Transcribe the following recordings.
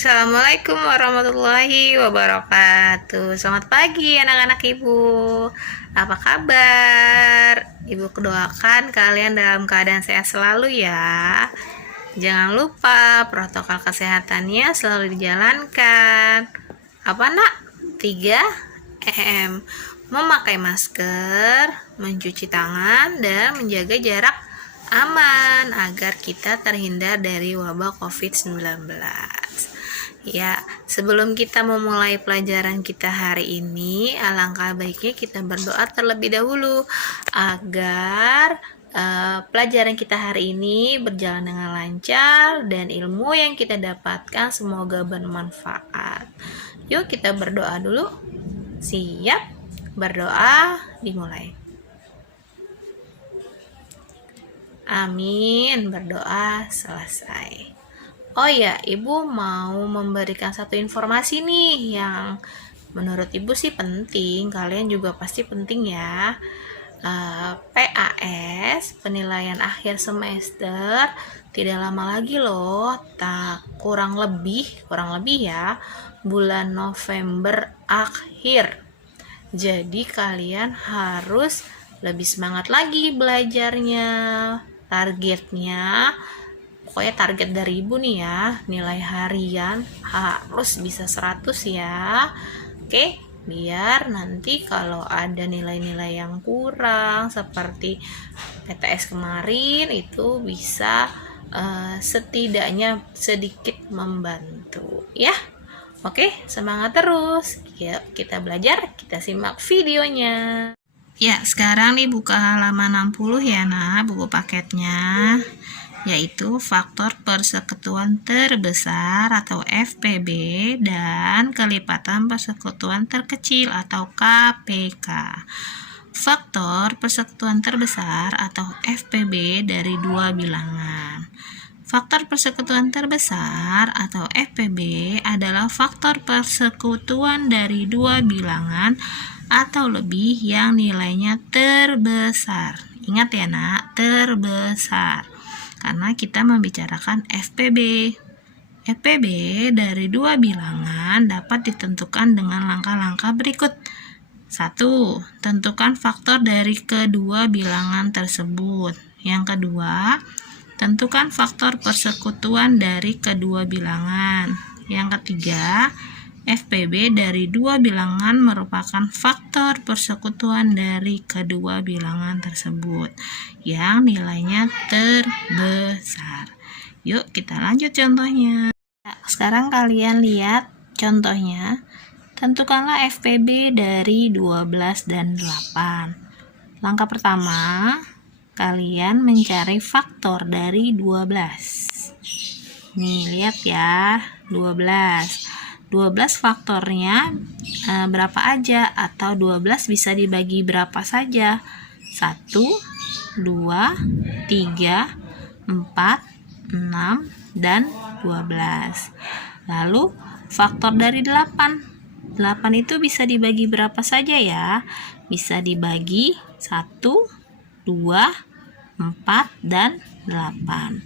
Assalamualaikum warahmatullahi wabarakatuh. Selamat pagi anak-anak ibu. Apa kabar? Ibu doakan kalian dalam keadaan sehat selalu ya. Jangan lupa protokol kesehatannya selalu dijalankan. Apa nak? 3M. Memakai masker, mencuci tangan, dan menjaga jarak aman agar kita terhindar dari wabah COVID-19. Ya, sebelum kita memulai pelajaran kita hari ini, alangkah baiknya kita berdoa terlebih dahulu agar pelajaran kita hari ini berjalan dengan lancar dan ilmu yang kita dapatkan semoga bermanfaat. Yuk kita berdoa dulu. Siap? Berdoa dimulai. Amin. Berdoa selesai. Oh ya, Ibu mau memberikan satu informasi nih yang menurut Ibu sih penting. Kalian juga pasti penting ya. PAS, penilaian akhir semester, tidak lama lagi loh. Kurang lebih ya, bulan November akhir. Jadi kalian harus lebih semangat lagi belajarnya. Pokoknya target dari Ibu nih ya, nilai harian harus bisa 100 ya. Oke, biar nanti kalau ada nilai-nilai yang kurang seperti PTS kemarin itu bisa setidaknya sedikit membantu ya. Oke, semangat terus. Yuk, kita belajar, kita simak videonya. Ya, sekarang nih buka halaman 60 ya nak, buku paketnya, yaitu faktor persekutuan terbesar atau FPB dan kelipatan persekutuan terkecil atau KPK. Faktor persekutuan terbesar atau FPB dari dua bilangan. Faktor persekutuan terbesar atau FPB adalah faktor persekutuan dari dua bilangan atau lebih yang nilainya terbesar. Ingat ya nak, terbesar. Karena kita membicarakan FPB. FPB dari dua bilangan dapat ditentukan dengan langkah-langkah berikut. 1. Tentukan faktor dari kedua bilangan tersebut. Yang kedua, tentukan faktor persekutuan dari kedua bilangan. Yang ketiga, FPB dari dua bilangan merupakan faktor persekutuan dari kedua bilangan tersebut yang nilainya terbesar. Yuk kita lanjut contohnya. Sekarang kalian lihat contohnya. Tentukanlah FPB dari 12 dan 8. Langkah pertama, kalian mencari faktor dari 12. Nih, lihat ya, 12 faktornya berapa aja, atau 12 bisa dibagi berapa saja? 1, 2, 3, 4, 6, dan 12. Lalu faktor dari 8 itu bisa dibagi berapa saja ya? Bisa dibagi 1, 2, 4, dan 8.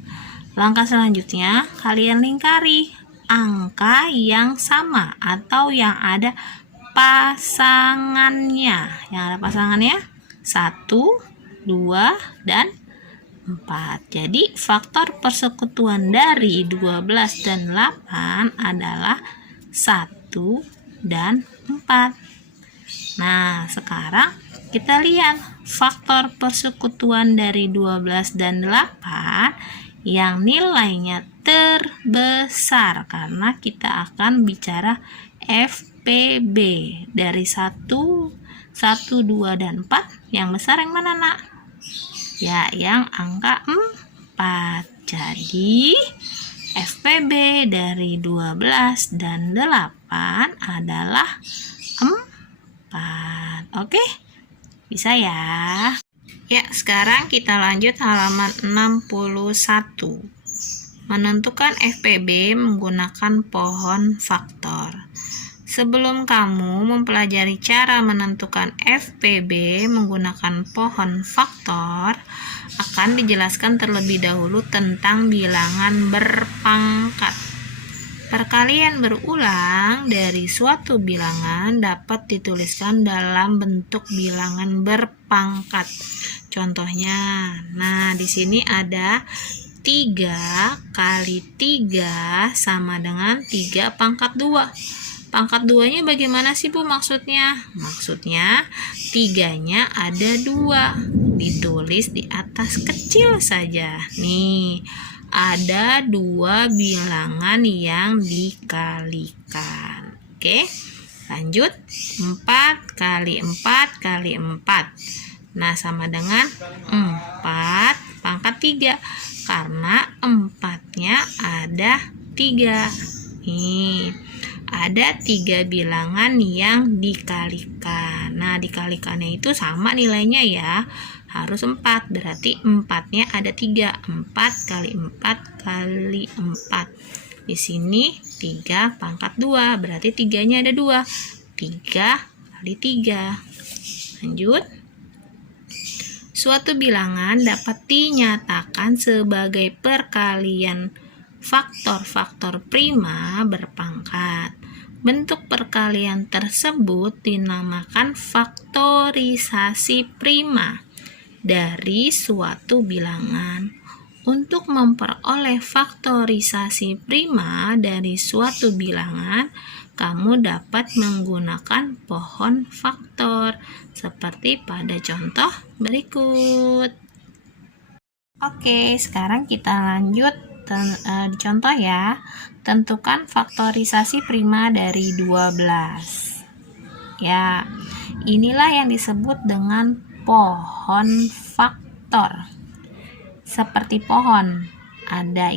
Langkah selanjutnya, kalian lingkari angka yang sama atau yang ada pasangannya. Yang ada pasangannya 1, 2, dan 4. Jadi faktor persekutuan dari 12 dan 8 adalah 1 dan 4. Nah, sekarang kita lihat faktor persekutuan dari 12 dan 8 yang nilainya terbesar, karena kita akan bicara FPB dari 1, 2, dan 4. Yang besar yang mana nak? Ya, yang angka 4. Jadi FPB dari 12 dan 8 adalah 4. Oke? Bisa ya? Ya, sekarang kita lanjut halaman 61. Menentukan FPB menggunakan pohon faktor. Sebelum kamu mempelajari cara menentukan FPB menggunakan pohon faktor, akan dijelaskan terlebih dahulu tentang bilangan berpangkat. Perkalian berulang dari suatu bilangan dapat dituliskan dalam bentuk bilangan berpangkat. Contohnya, nah di sini ada 3 kali 3 sama dengan 3 pangkat 2. Pangkat 2-nya bagaimana sih Bu maksudnya? Maksudnya 3-nya ada 2. Ditulis di atas kecil saja. Nih, ada 2 bilangan yang dikalikan. Oke, lanjut. 4 kali 4 kali 4. Nah, sama dengan 4 pangkat 3. Karena 4-nya ada 3. Nih, ada 3 bilangan yang dikalikan. Nah, dikalikannya itu sama nilainya ya. Harus 4, berarti 4-nya ada 3. 4 kali 4 kali 4. Di sini 3 pangkat 2, berarti 3-nya ada 2. 3 kali 3. Lanjut. Suatu bilangan dapat dinyatakan sebagai perkalian faktor-faktor prima berpangkat. Bentuk perkalian tersebut dinamakan faktorisasi prima dari suatu bilangan. Untuk memperoleh faktorisasi prima dari suatu bilangan, kamu dapat menggunakan pohon faktor seperti pada contoh berikut. Oke, sekarang kita lanjut contoh ya. Tentukan faktorisasi prima dari 12. Ya, inilah yang disebut dengan pohon faktor. Seperti pohon, ada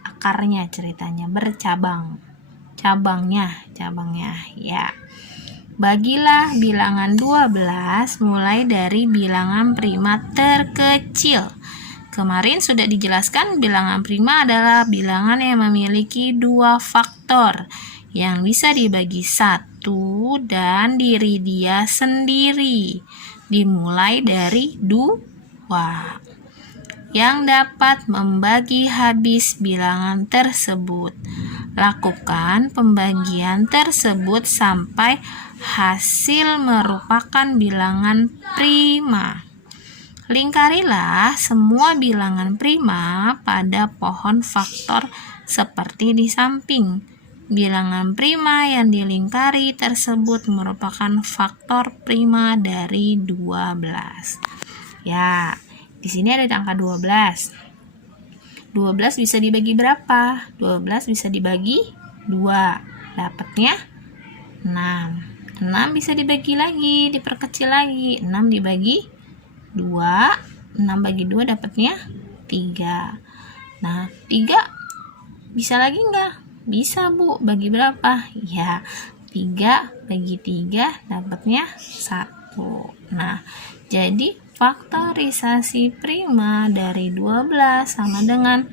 akarnya ceritanya, bercabang. Cabangnya ya. Bagilah bilangan 12 mulai dari bilangan prima terkecil. Kemarin sudah dijelaskan bilangan prima adalah bilangan yang memiliki 2 faktor yang bisa dibagi 1 dan diri dia sendiri. Dimulai dari 2 yang dapat membagi habis bilangan tersebut. Lakukan pembagian tersebut sampai hasil merupakan bilangan prima. Lingkarilah semua bilangan prima pada pohon faktor seperti di samping. Bilangan prima yang dilingkari tersebut merupakan faktor prima dari 12. Ya, di sini ada angka 12. 12 bisa dibagi berapa? 12 bisa dibagi 2. Dapatnya 6. 6 bisa dibagi lagi, diperkecil lagi. 6 dibagi 2. 6 bagi 2 dapatnya 3. Nah, 3 bisa lagi enggak? Bisa, Bu. Bagi berapa? Ya, 3 bagi 3 dapatnya 1. Nah, jadi faktorisasi prima dari 12 sama dengan,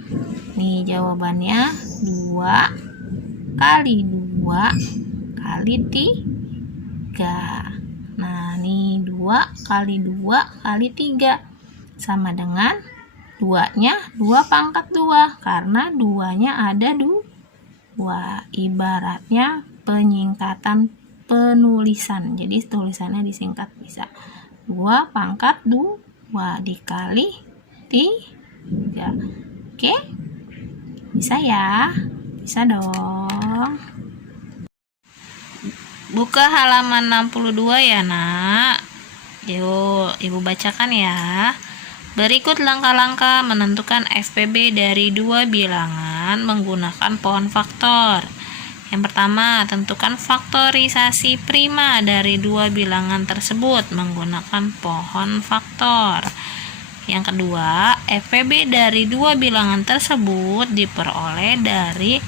nih jawabannya 2 kali 2 kali 3. Nah, nih 2 kali 2 kali 3 sama dengan 2-nya 2 pangkat 2 karena 2-nya ada 2. Ibaratnya penyingkatan penulisan. Jadi tulisannya disingkat bisa 2 pangkat 2 dikali 3. Oke? Bisa ya? Bisa dong. Buka halaman 62 ya, Nak. Yuk, Ibu bacakan ya. Berikut langkah-langkah menentukan FPB dari 2 bilangan menggunakan pohon faktor. Yang pertama, tentukan faktorisasi prima dari 2 bilangan tersebut menggunakan pohon faktor. Yang kedua, FPB dari 2 bilangan tersebut diperoleh dari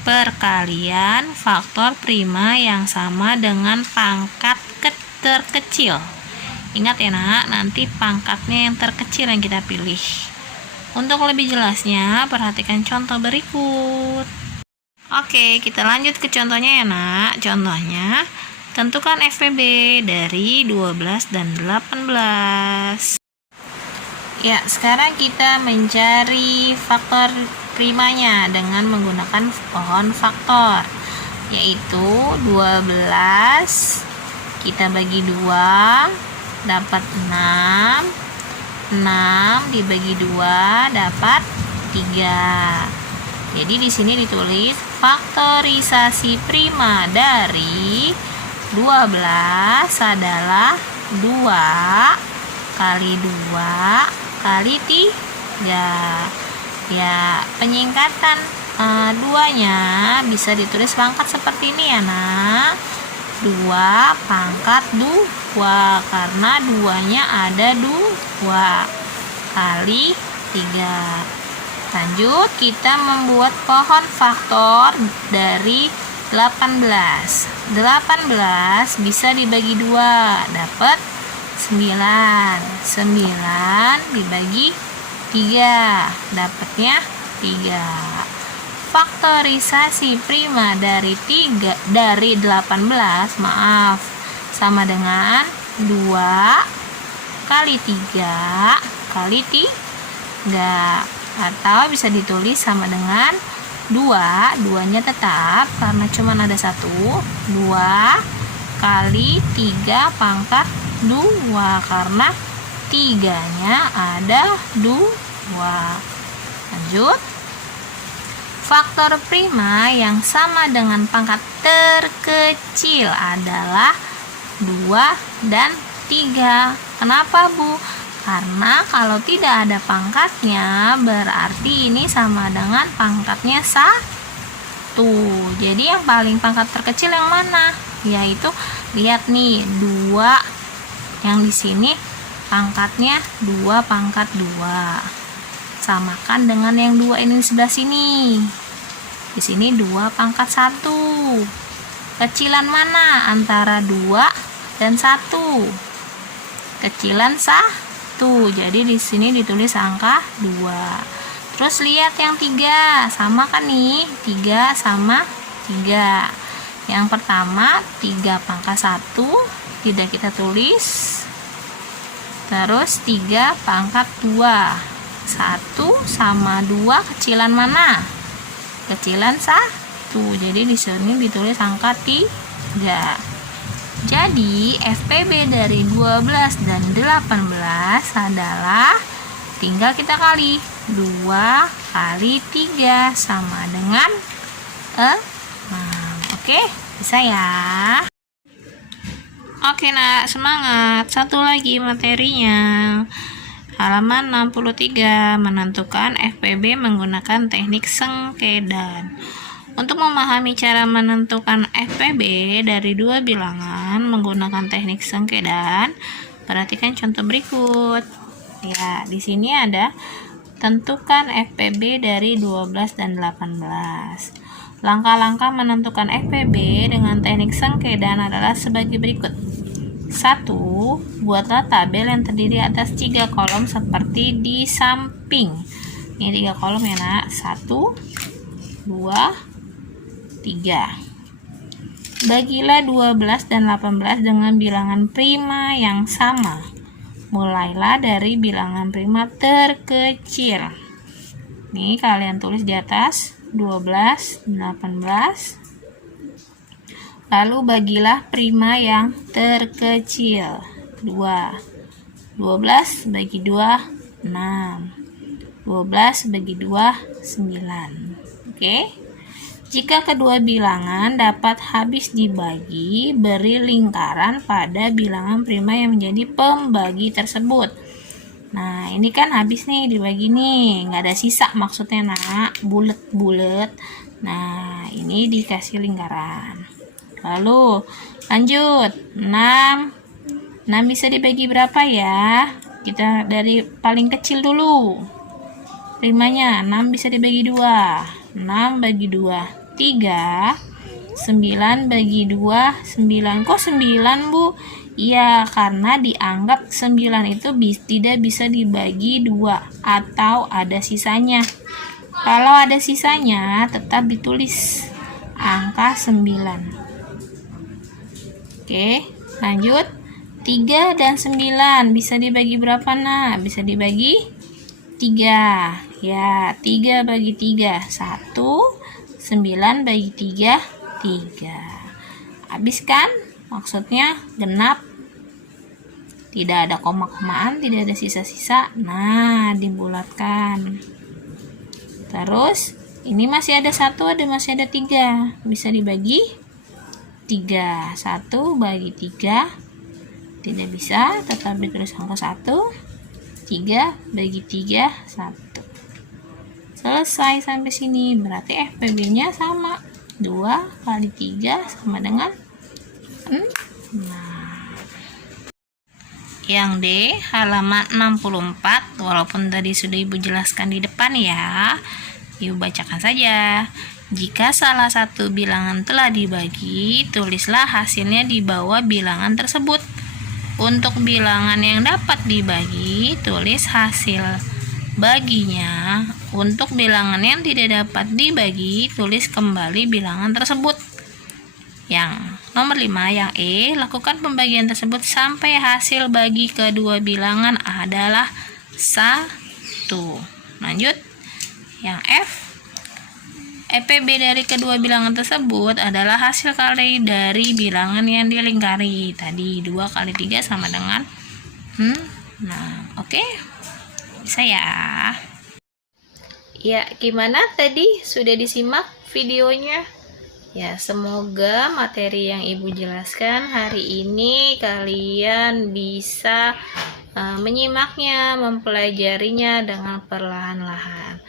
perkalian faktor prima yang sama dengan pangkat terkecil. Ingat ya, Nak, nanti pangkatnya yang terkecil yang kita pilih. Untuk lebih jelasnya, perhatikan contoh berikut. Oke, kita lanjut ke contohnya ya, Nak. Contohnya, tentukan FPB dari 12 dan 18. Ya, sekarang kita mencari faktor primanya dengan menggunakan pohon faktor, yaitu 12 kita bagi 2 dapat 6 dibagi 2 dapat 3. Jadi di sini ditulis faktorisasi prima dari 12 adalah 2 kali 2 kali 3. Ya, penyingkatan duanya bisa ditulis pangkat seperti ini ya nak. 2 pangkat 2 karena duanya ada 2 kali 3. Lanjut, kita membuat pohon faktor dari 18. 18 bisa dibagi 2 dapat 9. 9 dibagi 3 dapatnya 3. Faktorisasi prima dari 18 sama dengan 2 kali 3 kali 3, atau bisa ditulis sama dengan 2 nya tetap karena cuma ada 1, 2 kali 3 pangkat 2 karena 3-nya ada 2. Lanjut, faktor prima yang sama dengan pangkat terkecil adalah 2 dan 3. Kenapa Bu? Karena kalau tidak ada pangkatnya berarti ini sama dengan pangkatnya 1. Jadi yang paling pangkat terkecil yang mana? Yaitu lihat nih, 2 yang di sini pangkatnya 2 pangkat 2. Samakan dengan yang 2 ini di sebelah sini. Di sini 2 pangkat 1. Kecilan mana antara 2 dan 1? Kecilan 1. Jadi di sini ditulis angka 2. Terus lihat yang 3, sama kan nih? 3 sama 3. Yang pertama 3 pangkat 1 tidak kita tulis. Terus 3 pangkat 2. 1 sama 2 kecilan mana? Kecilan 1. Jadi di sini ditulis angka 3. Jadi FPB dari 12 dan 18 adalah, tinggal kita kali 2 kali 3 sama dengan 6. Oke, bisa ya. Oke nak, semangat. Satu lagi materinya. Halaman 63, menentukan FPB menggunakan teknik sengkedan. Untuk memahami cara menentukan FPB dari 2 bilangan menggunakan teknik sengkedan, perhatikan contoh berikut. Ya, di sini ada tentukan FPB dari 12 dan 18. Langkah-langkah menentukan FPB dengan teknik sengkedan adalah sebagai berikut. 1. Buatlah tabel yang terdiri atas 3 kolom seperti di samping. Ini 3 kolom ya nak. 1, 2, 3. Bagilah 12 dan 18 dengan bilangan prima yang sama. Mulailah dari bilangan prima terkecil. Nih kalian tulis di atas 12, 18. Lalu bagilah prima yang terkecil. 2. 12 bagi 2, 6. 12 bagi 2, 9. Oke. Jika kedua bilangan dapat habis dibagi, beri lingkaran pada bilangan prima yang menjadi pembagi tersebut. Nah, ini kan habis nih dibagi nih, nggak ada sisa maksudnya nak, bulet-bulet. Nah, ini dikasih lingkaran. Lalu, lanjut, 6. 6 bisa dibagi berapa ya? Kita dari paling kecil dulu. Primanya, 6 bisa dibagi 2. 6 bagi 2, 3. 9 bagi 2, 9. Kok 9 Bu? Iya, karena dianggap 9 itu tidak bisa dibagi 2 atau ada sisanya. Kalau ada sisanya, tetap ditulis angka 9. Oke, lanjut. 3 dan 9 bisa dibagi berapa nak? Bisa dibagi 3. Ya, 3 bagi 3. 1, 9 bagi 3, 3. Habis kan? Maksudnya genap. Tidak ada koma-komaan, tidak ada sisa-sisa. Nah, dibulatkan. Terus, ini masih ada 1, masih ada 3. Bisa dibagi 3. 1 bagi 3. Tidak bisa, tetap ditulis angka 1. 3 bagi 3, 1. Selesai sampai sini. Berarti FPB-nya sama. 2 kali 3 sama dengan 6. Yang D, halaman 64. Walaupun tadi sudah Ibu jelaskan di depan ya, Ibu bacakan saja. Jika salah satu bilangan telah dibagi, tulislah hasilnya di bawah bilangan tersebut. Untuk bilangan yang dapat dibagi, tulis hasil baginya. Untuk bilangan yang tidak dapat dibagi, tulis kembali bilangan tersebut. Yang nomor 5, yang E, lakukan pembagian tersebut sampai hasil bagi kedua bilangan adalah 1. Lanjut. Yang F, EPB dari kedua bilangan tersebut adalah hasil kali dari bilangan yang dilingkari. Tadi 2 kali 3 sama dengan Nah, oke. Bisa ya. Ya, gimana tadi? Sudah disimak videonya? Ya, semoga materi yang Ibu jelaskan hari ini kalian bisa menyimaknya, mempelajarinya dengan perlahan-lahan.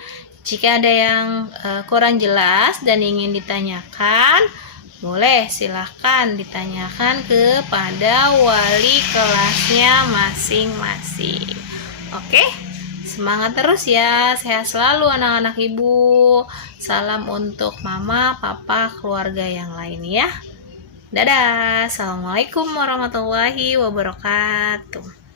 Jika ada yang kurang jelas dan ingin ditanyakan, boleh silahkan ditanyakan kepada wali kelasnya masing-masing. Oke, semangat terus ya, sehat selalu anak-anak Ibu. Salam untuk mama, papa, keluarga yang lain ya. Dadah, assalamualaikum warahmatullahi wabarakatuh.